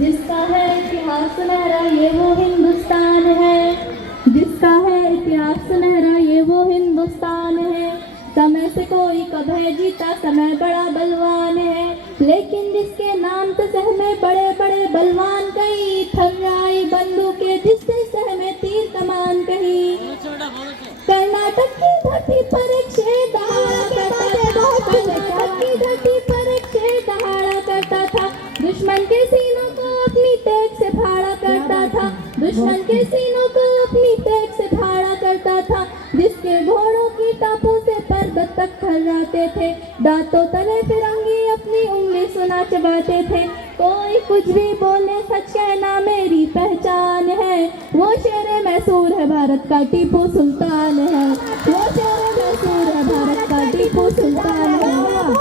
जिसका है इतिहास सुनहरा ये वो हिंदुस्तान है, जिसका है इतिहास सुनहरा ये वो हिंदुस्तान है। समय से कोई कब है जीता, समय बड़ा बलवान है, लेकिन जिसके नाम से सहमे बड़े बड़े बलवान कहीं, थर्राई बंदूकें जिससे सहमे तीर कमान कहीं। कर्नाटक की धरती पर एक शेर दहाड़ा करता था, कर्नाटक की धरती पर एक शेर दहाड़ा करता था, दुश्मन के सीनों को अपनी तेग से फाड़ा करता था, दुश्मन के सीनों को अपनी तेग से फाड़ा करता था। जिसके घोड़ों की टापों से पर्वत तक थर्राते थे, दांतों तले फिरंगी अपनी उंगली सुना चबाते थे। कोई कुछ भी बोले सच कहना मेरी पहचान है, वो शेर मैसूर है भारत का टीपू सुल्तान है, वो शेर मैसूर है भारत का टीपू सुल्तान है।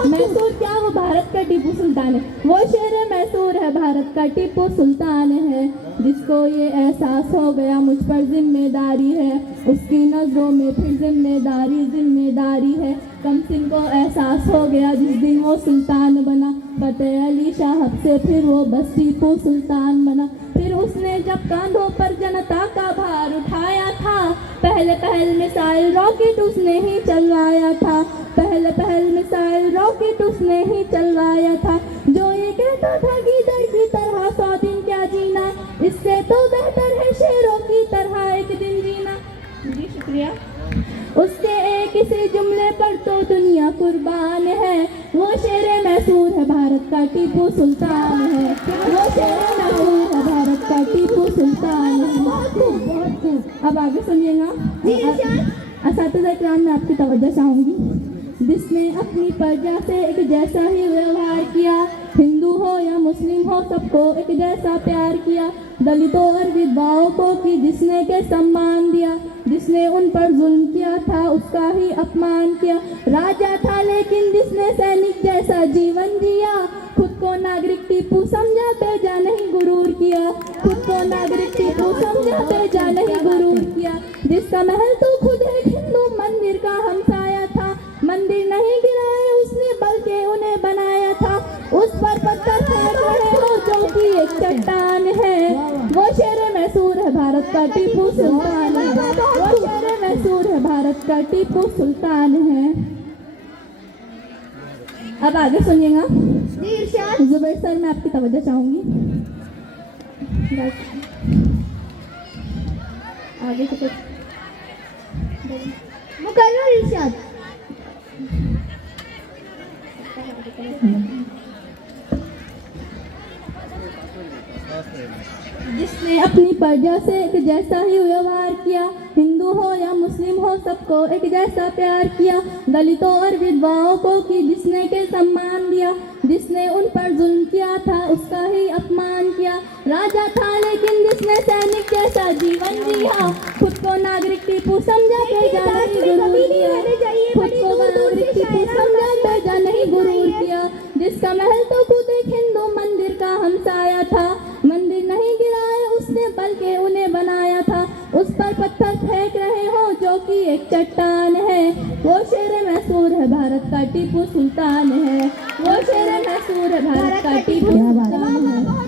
मैसूर क्या, वो भारत का टीपू सुल्तान है, वो शेर मैसूर है भारत का टीपू सुल्तान है। जिसको ये एहसास हो गया मुझ पर जिम्मेदारी है, उसकी नजरों में फिर जिम्मेदारी जिम्मेदारी है। कमसिन को एहसास हो गया जिस दिन वो सुल्तान बना, फतेह अली शाह से फिर वो बस टीपू सुल्तान बना। फिर उसने जब कांधों पर जनता का भार उठाया था, पहले पहल मिसाइल रॉकेट उसने ही चलवाया था, पहले पहल मिसाइल रॉकेट उसने ही चलवाया था। जो ये कहता था कि दर की तरह 100 दिन क्या जीना, इससे तो बेहतर है शेरों की तरह एक दिन जीना। जी शुक्रिया। उसके एक इसी जुमले पर तो दुनिया कुर्बान है, वो शेर मैसूर है भारत का टीपू सुल्तान है, वो शेर मैसूर है भारत का टीपू सुल्तान है। बहुत खूब। अब आगे सुनिएगा। असातिज़ा किराम में आपकी तवज्जो चाहूँगी। जिसने अपनी प्रजा से एक जैसा ही व्यवहार किया, हिंदू हो या मुस्लिम हो सबको एक जैसा प्यार किया, दलितों और विधवाओं को की जिसने के सम्मान दिया, जिसने उन पर जुल्म किया था उसका ही अपमान किया। राजा था लेकिन जिसने सैनिक जैसा जीवन जिया, खुद को नागरिक टीपू समझा तेजा नहीं गुरूर किया, खुद को नागरिक टीपू समझा तेजा नहीं गुरूर किया। जिसका महल तो खुद एक हिंदू मंदिर का हमसाया था, मंदिर नहीं गिराए उसने बल्कि उन्हें बनाया था। उस पर पत्थर फेंक रहे हो जो कि एक चट्टान है, वो शेर मैसूर है भारत का टीपू सुल्तान है, वो शेर मैसूर है भारत का टीपू सुल्तान है। अब आगे सुनिएगा। जुबैर सर मैं आपकी तवज्जो चाहूंगी। आगे से कुछ मुकर्रर इरशाद। जिसने अपनी प्रजा से एक जैसा ही व्यवहार किया, हिंदू हो या मुस्लिम हो सबको एक जैसा प्यार किया, दलितों और विधवाओं को की जिसने के सम्मान दिया, जिसने उन पर जुल्म किया था उसका ही अपमान किया। राजा था लेकिन जिसने सैनिक जैसा जीवन जिया, खुद को नागरिक टीपू समझा तेजा नहीं गुरूर किया, खुद को नागरिक टीपू समझा तेजा नहीं गुरूर किया। जिसका महल तो खुद एक हिंदू मंदिर का हमसाया था, मंदिर नहीं गिराए उसने बल्कि उन्हें बनाया था। उस पर पत्थर फेंक रहे हो जो कि एक चट्टान है, वो शेर मैसूर है भारत का टीपू सुल्तान है, वो शेर मैसूर है भारत का टीपू सुल्तान है।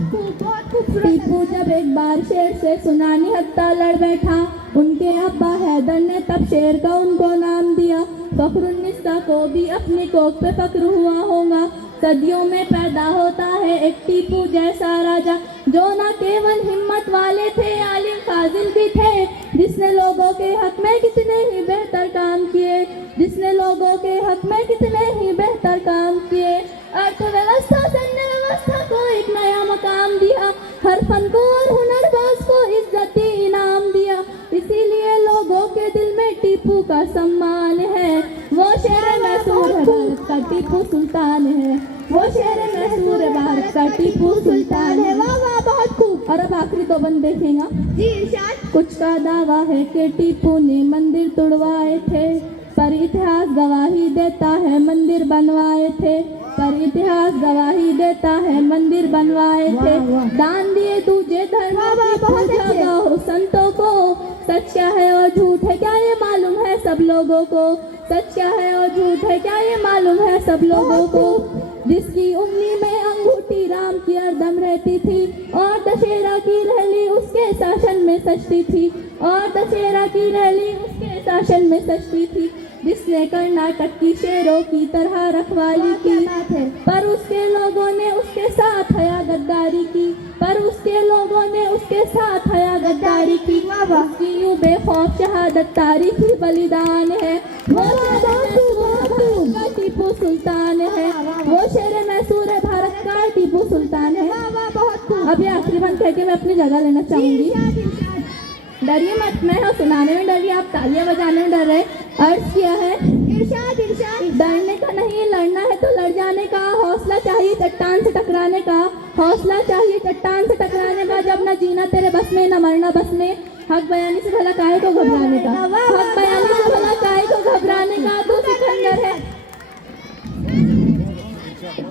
टीपू जब एक बार शेर से सुनानी हत्या लड़ बैठा, उनके अब्बा हैदर ने तब शेर का उनको नाम दिया। फखरुन्निसा को भी अपनी कोख पे फक्र हुआ होगा, सदियों में पैदा होता है एक टीपू जैसा राजा, जो न केवल हिम्मत वाले थे आलिम फाजिल भी थे, जिसने लोगों के हक में कितने ही बेहतर काम किए, जिसने लोगों के हक में कितने ही बेहतर काम किए। अर्थव्यवस्था सैन्य व्यवस्था को एक नया मकाम दिया, हर फन को और हुनरबाज को इज्जती इनाम दिया, इसीलिए लोगों के दिल में टीपू का सम्मान है। वो शेर मैसूर है भारत का टीपू सुल्तान है, वो शेर मैसूर है भारत का टीपू सुल्तान है। वाह वाह बहुत खूब। और अब आखिरी दो बंद देखेगा जी इरशाद। कुछ का दावा है कि टीपू ने मंदिर तोड़वाए थे, पर इतिहास गवाही देता है मंदिर बनवाए थे, पर इतिहास गवाही देता है मंदिर बनवाए थे। दान दिए दूजे धर्म हो संतों को, सच क्या है और झूठ है क्या ये मालूम है सब लोगों को, सच क्या है और झूठ है क्या ये मालूम है सब लोगों को। जिसकी उंगली में अंगूठी राम की हरदम रहती थी, और दशहरा की रैली उसके शासन में सजती थी, और दशहरा की रैली उसके शासन में सजती थी। जिसने कर्नाटक की शेरों की तरह रखवाली की, पर उसके लोगों ने उसके साथ हया गद्दारी की, पर उसके लोगों ने उसके साथ हया गद्दारी की। उसकी यूं बेखौफ शहादत तारीखी बलिदान है, वो का टीपू सुल्तान है, वो शेर मैसूर है भारत का टीपू सुल्तान है। अब ये आखिरी बंद कह के मैं अपनी जगह लेना चाहूंगी। डरिए मत, मैं हाँ सुनाने में डरिए, आप तालियां बजाने में डर रहे। अर्ज किया है डरने का नहीं, लड़ना है तो लड़ जाने का, हौसला चाहिए चट्टान से टकराने का, हौसला चाहिए चट्टान से टकराने का। जब न जीना तेरे बस में न मरना बस में, हक बयानी से भला काहे को घबराने का, हक बयानी से भला काहे को घबराने का। तू सिकंदर है,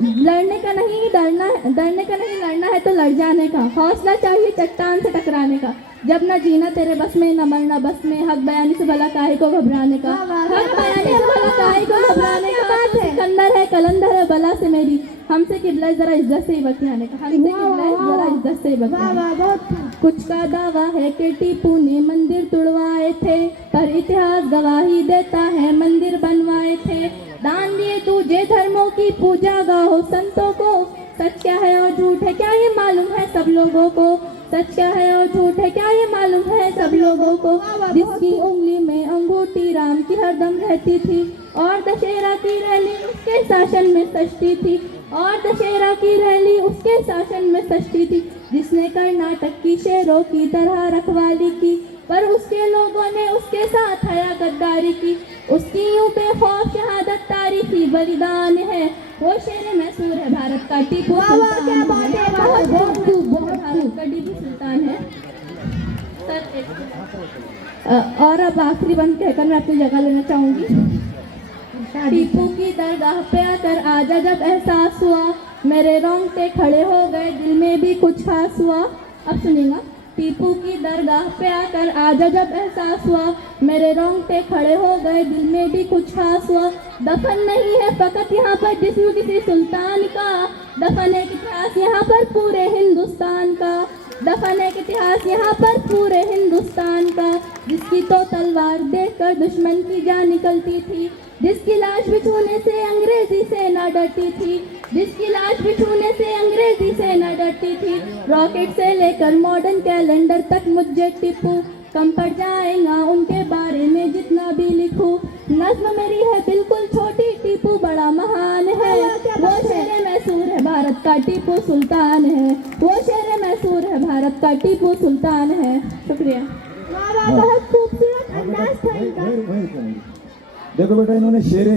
लड़ने का नहीं डरना है, डरने का नहीं लड़ना है तो लड़ जाने का, हौसला चाहिए चट्टान से टकराने का। जब न जीना तेरे बस में न मरना बस में, हक बयानी से भला काहे को घबराने का, हक बयानी से भला काहे को घबराने का। सिकंदर है कलंदर है बला से मेरी, हमसे किबला जरा इज्जत से ही बतियाने का, हमसे किबला जरा इज्जत से ही बतियाने। कुछ का दावा है कि टीपू ने मंदिर तुड़वाए थे, पर इतिहास गवाही देता है मंदिर बनवाए थे। दान दिए तुझे धर्मों की पूजा गाहो संतों को, सच क्या है और झूठ है क्या ये मालूम है सब लोगों को, सच क्या है और झूठ है क्या ये मालूम है सब लोगों को। जिसकी उंगली में अंगूठी राम की हरदम रहती थी, और दशहरा की रैली उसके शासन में सजती थी, और दशहरा की रैली उसके शासन में सजती थी। जिसने कर्नाटक की शेरों की तरह रखवाली की, पर उसके लोगों ने उसके साथ हया गद्दारी की। उसकी यूं बेखौफ शहादत तारीखी बलिदान है, वो शेर मैसूर है भारत का टीपू सुल्तान है, भारत का टीपू सुल्तान है। और अब आखिरी बंद कहकर मैं अपनी जगह लेना चाहूंगी। टीपू की दरगाह पे आकर आजा जब एहसास हुआ, मेरे रोंगटे खड़े हो गए दिल में भी कुछ खास हुआ। अब सुनिएगा। टीपू की दरगाह पे आकर आजा जब एहसास हुआ, मेरे रोंगटे खड़े हो गए दिल में भी कुछ खास हुआ। दफन नहीं है फकत यहाँ पर जिस्म किसी सुल्तान का, दफन एक इतिहास यहाँ पर पूरे हिंदुस्तान का, दफन एक इतिहास यहाँ पर पूरे हिंदुस्तान का। जिसकी तो तलवार देखकर दुश्मन की जान निकलती थी, जिसकी लाश बिछूने से अंग्रेजी से न डरती थी, जिसकी लाश बिछूने से अंग्रेजी से न डरती थी। रॉकेट से लेकर मॉडर्न कैलेंडर तक मुझे टीपू कम पड़ जाएगा उनके बारे में जितना भी लिखूं। नज्म मेरी है बिल्कुल छोटी, टीपू बड़ा महान है, वो शेर मैसूर है भारत का टीपू सुल्तान है, वो शेर मैसूर है भारत का टीपू सुल्तान है। शुक्रिया। बहुत खूबसूरत अंदाज था इनका। देखो बेटा, इन्होंने शेर